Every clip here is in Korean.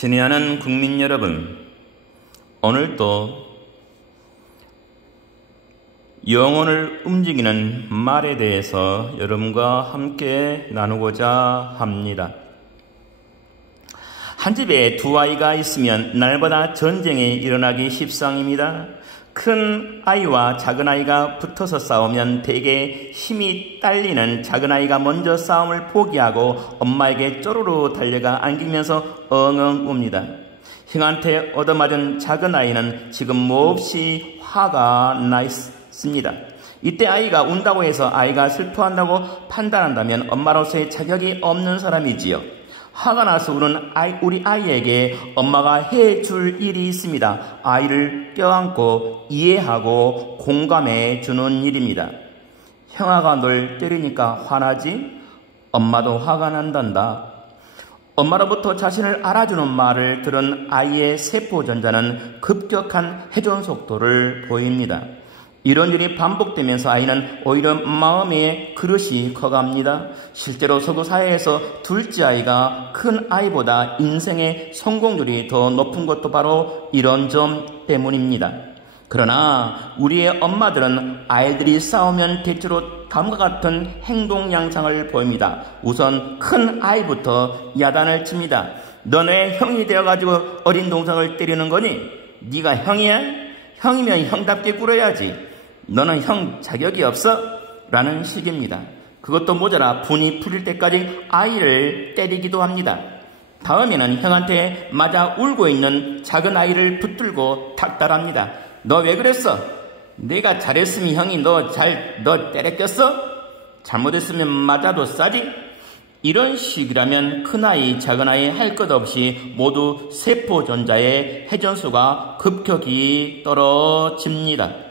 친애하는 국민 여러분, 오늘도 영혼을 움직이는 말에 대해서 여러분과 함께 나누고자 합니다. 한 집에 두 아이가 있으면 날마다 전쟁이 일어나기 십상입니다. 큰 아이와 작은 아이가 붙어서 싸우면 대개 힘이 딸리는 작은 아이가 먼저 싸움을 포기하고 엄마에게 쪼르르 달려가 안기면서 엉엉 웁니다. 형한테 얻어맞은 작은 아이는 지금 몹시 화가 나 있습니다. 이때 아이가 운다고 해서 아이가 슬퍼한다고 판단한다면 엄마로서의 자격이 없는 사람이지요. 화가 나서 우는 우리 아이에게 엄마가 해줄 일이 있습니다. 아이를 껴안고 이해하고 공감해 주는 일입니다. 형아가 널 때리니까 화나지? 엄마도 화가 난단다. 엄마로부터 자신을 알아주는 말을 들은 아이의 세포전자는 급격한 회전 속도를 보입니다. 이런 일이 반복되면서 아이는 오히려 마음의 그릇이 커갑니다. 실제로 서구 사회에서 둘째 아이가 큰 아이보다 인생의 성공률이 더 높은 것도 바로 이런 점 때문입니다. 그러나 우리의 엄마들은 아이들이 싸우면 대체로 다음과 같은 행동 양상을 보입니다. 우선 큰 아이부터 야단을 칩니다. 너네 형이 되어가지고 어린 동생을 때리는 거니? 네가 형이야? 형이면 형답게 굴어야지. 너는 형 자격이 없어? 라는 식입니다. 그것도 모자라 분이 풀릴 때까지 아이를 때리기도 합니다. 다음에는 형한테 맞아 울고 있는 작은 아이를 붙들고 닥달합니다. 너 왜 그랬어? 내가 잘했으면 형이 너 때렸겠어? 잘못했으면 맞아도 싸지? 이런 식이라면 큰아이, 작은아이 할 것 없이 모두 세포전자의 회전수가 급격히 떨어집니다.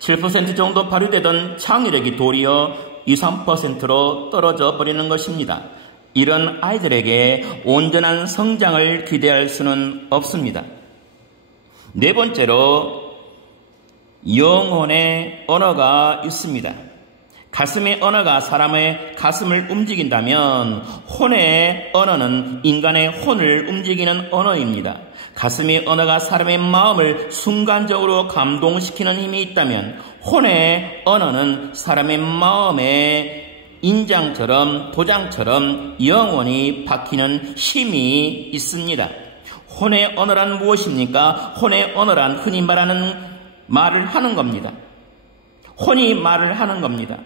7% 정도 발휘되던 창의력이 도리어 2~3%로 떨어져 버리는 것입니다. 이런 아이들에게 온전한 성장을 기대할 수는 없습니다. 네 번째로 영혼의 언어가 있습니다. 가슴의 언어가 사람의 가슴을 움직인다면 혼의 언어는 인간의 혼을 움직이는 언어입니다. 가슴의 언어가 사람의 마음을 순간적으로 감동시키는 힘이 있다면 혼의 언어는 사람의 마음에 인장처럼 도장처럼 영원히 박히는 힘이 있습니다. 혼의 언어란 무엇입니까? 혼의 언어란 흔히 말을 하는 겁니다. 혼이 말을 하는 겁니다.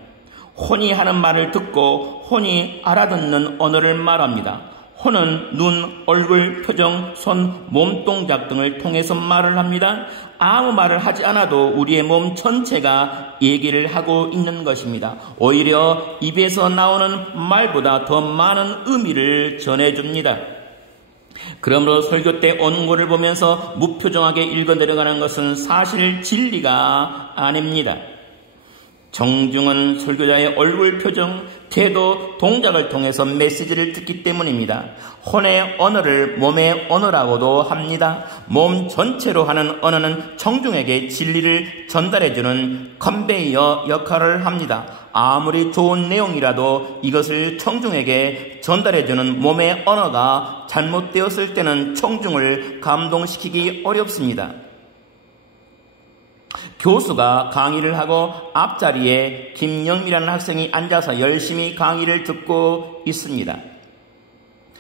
혼이 하는 말을 듣고 혼이 알아듣는 언어를 말합니다. 혼은 눈, 얼굴, 표정, 손, 몸동작 등을 통해서 말을 합니다. 아무 말을 하지 않아도 우리의 몸 전체가 얘기를 하고 있는 것입니다. 오히려 입에서 나오는 말보다 더 많은 의미를 전해줍니다. 그러므로 설교 때 원고를 보면서 무표정하게 읽어 내려가는 것은 사실 진리가 아닙니다. 정중은 설교자의 얼굴 표정, 태도, 동작을 통해서 메시지를 듣기 때문입니다. 혼의 언어를 몸의 언어라고도 합니다. 몸 전체로 하는 언어는 청중에게 진리를 전달해주는 컨베이어 역할을 합니다. 아무리 좋은 내용이라도 이것을 청중에게 전달해주는 몸의 언어가 잘못되었을 때는 청중을 감동시키기 어렵습니다. 교수가 강의를 하고 앞자리에 김영미라는 학생이 앉아서 열심히 강의를 듣고 있습니다.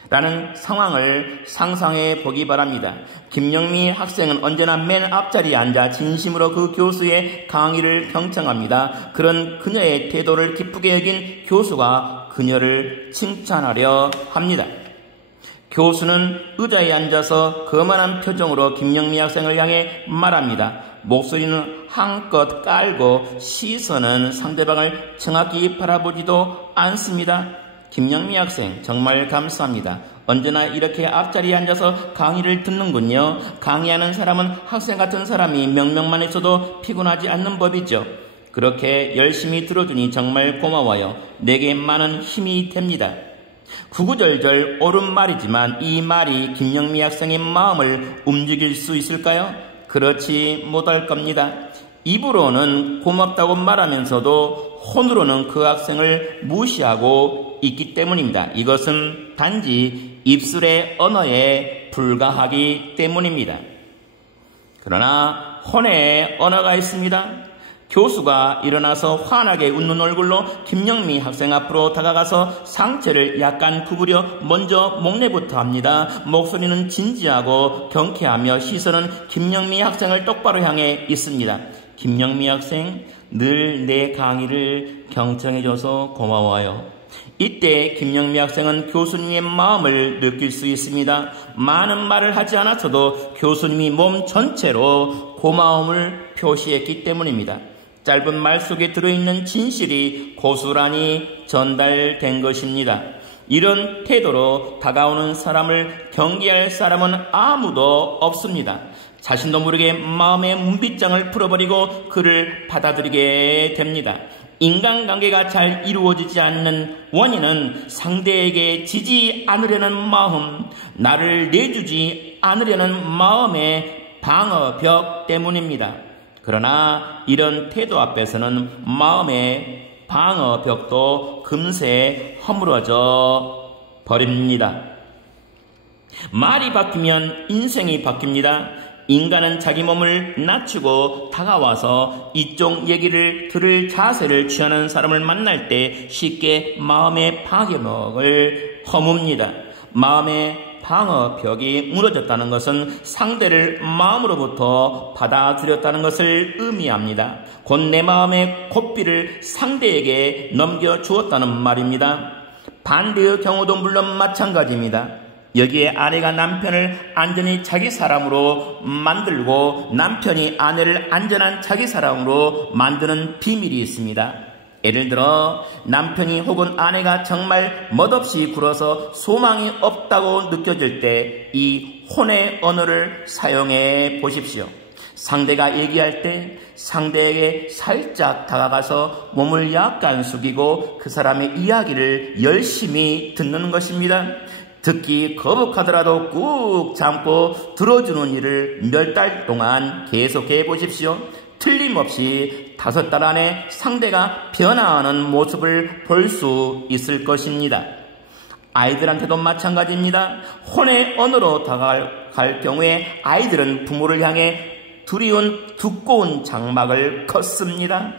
라는 상황을 상상해 보기 바랍니다. 김영미 학생은 언제나 맨 앞자리에 앉아 진심으로 그 교수의 강의를 경청합니다. 그런 그녀의 태도를 기쁘게 여긴 교수가 그녀를 칭찬하려 합니다. 교수는 의자에 앉아서 거만한 표정으로 김영미 학생을 향해 말합니다. 목소리는 한껏 깔고 시선은 상대방을 정확히 바라보지도 않습니다. 김영미 학생 정말 감사합니다. 언제나 이렇게 앞자리에 앉아서 강의를 듣는군요. 강의하는 사람은 학생 같은 사람이 명명만 있어도 피곤하지 않는 법이죠. 그렇게 열심히 들어주니 정말 고마워요. 내게 많은 힘이 됩니다. 구구절절 옳은 말이지만 이 말이 김영미 학생의 마음을 움직일 수 있을까요? 그렇지 못할 겁니다. 입으로는 고맙다고 말하면서도 혼으로는 그 학생을 무시하고 있기 때문입니다. 이것은 단지 입술의 언어에 불과하기 때문입니다. 그러나 혼의 언어가 있습니다. 교수가 일어나서 환하게 웃는 얼굴로 김영미 학생 앞으로 다가가서 상체를 약간 구부려 먼저 목례부터 합니다. 목소리는 진지하고 경쾌하며 시선은 김영미 학생을 똑바로 향해 있습니다. 김영미 학생, 늘 내 강의를 경청해줘서 고마워요. 이때 김영미 학생은 교수님의 마음을 느낄 수 있습니다. 많은 말을 하지 않았어도 교수님이 몸 전체로 고마움을 표시했기 때문입니다. 짧은 말 속에 들어있는 진실이 고스란히 전달된 것입니다. 이런 태도로 다가오는 사람을 경계할 사람은 아무도 없습니다. 자신도 모르게 마음의 문빗장을 풀어버리고 그를 받아들이게 됩니다. 인간관계가 잘 이루어지지 않는 원인은 상대에게 지지 않으려는 마음, 나를 내주지 않으려는 마음의 방어벽 때문입니다. 그러나 이런 태도 앞에서는 마음의 방어벽도 금세 허물어져 버립니다. 말이 바뀌면 인생이 바뀝니다. 인간은 자기 몸을 낮추고 다가와서 이쪽 얘기를 들을 자세를 취하는 사람을 만날 때 쉽게 마음의 방어벽을 허뭅니다. 마음의 방어벽이 무너졌다는 것은 상대를 마음으로부터 받아들였다는 것을 의미합니다. 곧 내 마음의 고삐를 상대에게 넘겨주었다는 말입니다. 반대의 경우도 물론 마찬가지입니다. 여기에 아내가 남편을 안전히 자기 사람으로 만들고 남편이 아내를 안전한 자기 사람으로 만드는 비밀이 있습니다. 예를 들어 남편이 혹은 아내가 정말 멋없이 굴어서 소망이 없다고 느껴질 때 이 혼의 언어를 사용해 보십시오. 상대가 얘기할 때 상대에게 살짝 다가가서 몸을 약간 숙이고 그 사람의 이야기를 열심히 듣는 것입니다. 듣기 거북하더라도 꾹 참고 들어주는 일을 몇 달 동안 계속해 보십시오. 틀림없이 5달 안에 상대가 변화하는 모습을 볼 수 있을 것입니다. 아이들한테도 마찬가지입니다. 혼의 언어로 다가갈 경우에 아이들은 부모를 향해 두꺼운 장막을 걷습니다.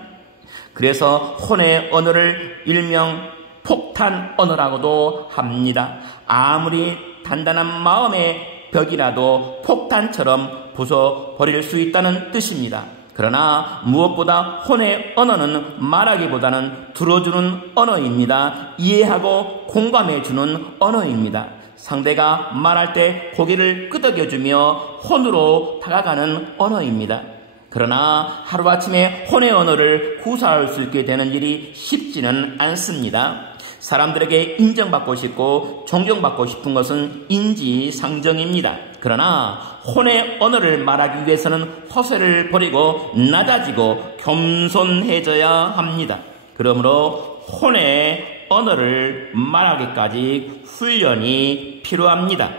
그래서 혼의 언어를 일명 폭탄 언어라고도 합니다. 아무리 단단한 마음의 벽이라도 폭탄처럼 부숴버릴 수 있다는 뜻입니다. 그러나 무엇보다 혼의 언어는 말하기보다는 들어주는 언어입니다. 이해하고 공감해주는 언어입니다. 상대가 말할 때 고개를 끄덕여주며 혼으로 다가가는 언어입니다. 그러나 하루아침에 혼의 언어를 구사할 수 있게 되는 일이 쉽지는 않습니다. 사람들에게 인정받고 싶고 존경받고 싶은 것은 인지상정입니다. 그러나 혼의 언어를 말하기 위해서는 허세를 버리고 낮아지고 겸손해져야 합니다. 그러므로 혼의 언어를 말하기까지 훈련이 필요합니다.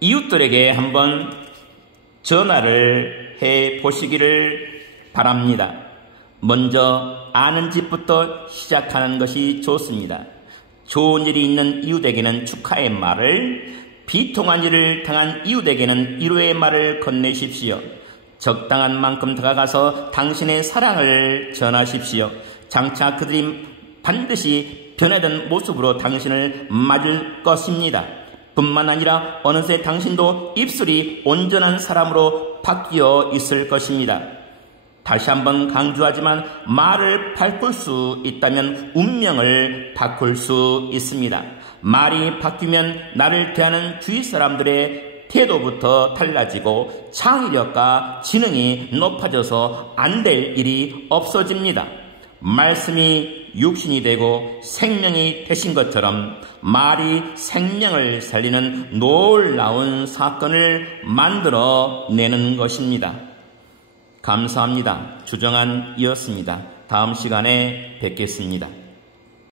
이웃들에게 한번 전화를 해 보시기를 바랍니다. 먼저 아는 집부터 시작하는 것이 좋습니다. 좋은 일이 있는 이웃에게는 축하의 말을, 비통한 일을 당한 이웃에게는 위로의 말을 건네십시오. 적당한 만큼 다가가서 당신의 사랑을 전하십시오. 장차 그들이 반드시 변화된 모습으로 당신을 맞을 것입니다. 뿐만 아니라 어느새 당신도 입술이 온전한 사람으로 바뀌어 있을 것입니다. 다시 한번 강조하지만 말을 바꿀 수 있다면 운명을 바꿀 수 있습니다. 말이 바뀌면 나를 대하는 주위 사람들의 태도부터 달라지고 창의력과 지능이 높아져서 안 될 일이 없어집니다. 말씀이 육신이 되고 생명이 되신 것처럼 말이 생명을 살리는 놀라운 사건을 만들어내는 것입니다. 감사합니다. 주정한이었습니다. 다음 시간에 뵙겠습니다.